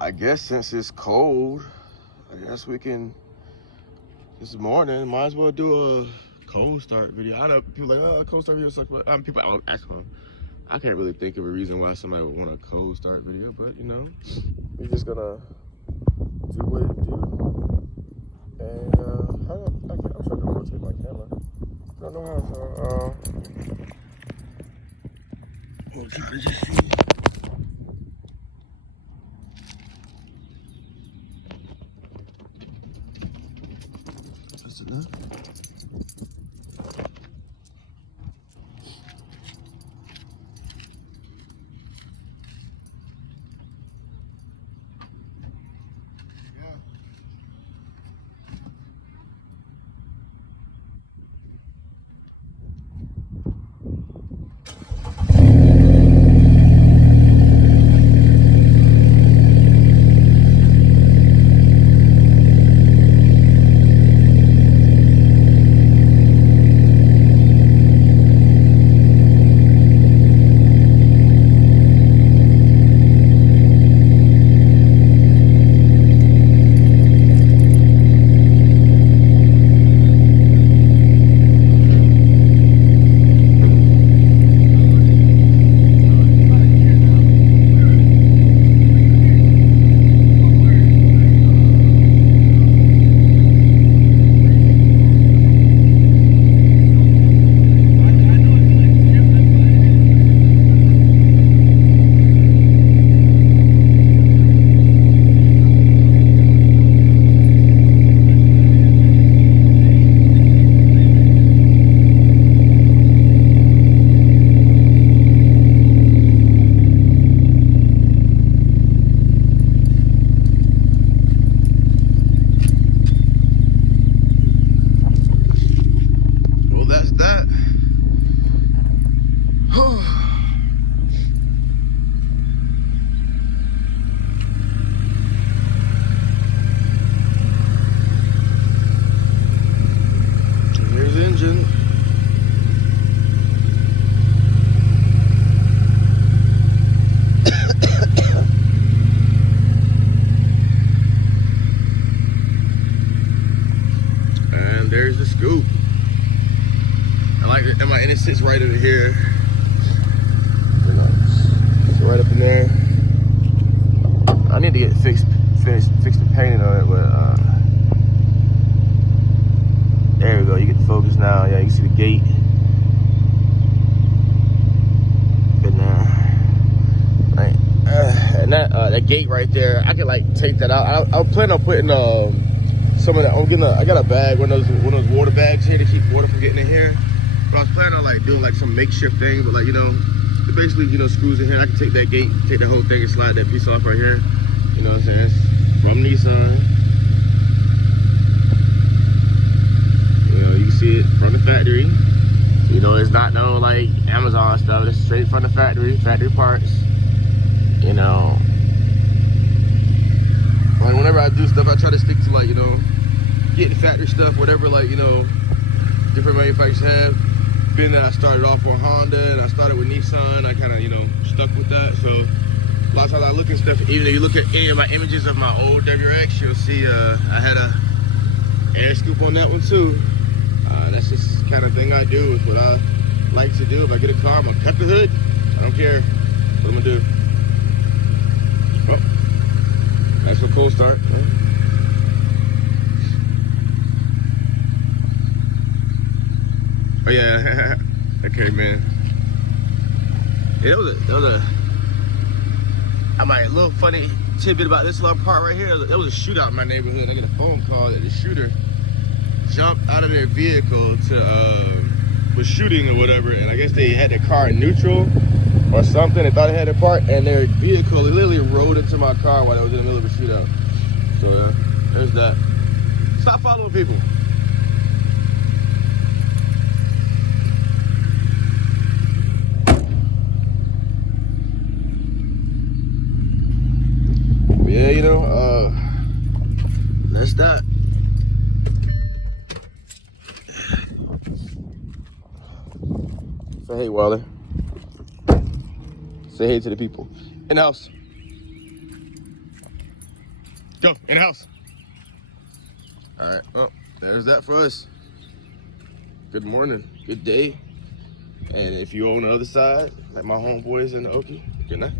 I guess since it's cold, I guess we can, this morning, might as well do a cold start video. I know people like, oh, cold start video sucks, but people ask them. I can't really think of a reason why somebody would want a cold start video, but you know, we're just gonna do what it do. And I'm trying to rotate my camera. I don't know how, so we'll kind of just see. That's enough. There's the scoop. I like it, and it sits right over here. It's right up in there. I need to get fix the painting on it, but there we go. You get the focus now. Yeah, you can see the gate. Good now. Right, and that gate right there, I could like take that out. I plan on putting some of that. I got a bag, one of those water bags here to keep water from getting in here. But I was planning on like doing like some makeshift thing, but like, you know, basically, you know, screws in here. I can take that gate, take the whole thing and slide that piece off right here. You know what I'm saying? It's from Nissan. You know, you can see it from the factory. So, you know, it's not no like Amazon stuff. It's straight from the factory parts. You know, like whenever I do stuff, I try to stick to like, you know, getting factory stuff, whatever, like, you know, different manufacturers have. Being that I started off on Honda and I started with Nissan, I kind of, you know, stuck with that. So a lot of times I look at stuff, even if you look at any of my images of my old WRX, you'll see I had a air scoop on that one too. That's just the kind of thing I do. It's what I like to do. If I get a car, I'm gonna cut the hood. I don't care what I'm gonna do. Oh, that's a cold start. Oh yeah, okay, man. Yeah, that was a a little funny tidbit about this little part right here. There was a shootout in my neighborhood. I get a phone call that the shooter jumped out of their vehicle was shooting or whatever, and I guess they had their car in neutral or something. They thought they had a part, and their vehicle literally rode into my car while I was in the middle of a shootout. So there's that. Stop following people. Yeah, you know, that's that. Say hey, Wiley. Say hey to the people in the house. Go, in the house. All right, well, there's that for us. Good morning, good day. And if you're on the other side, like my homeboys in the Okie, good night.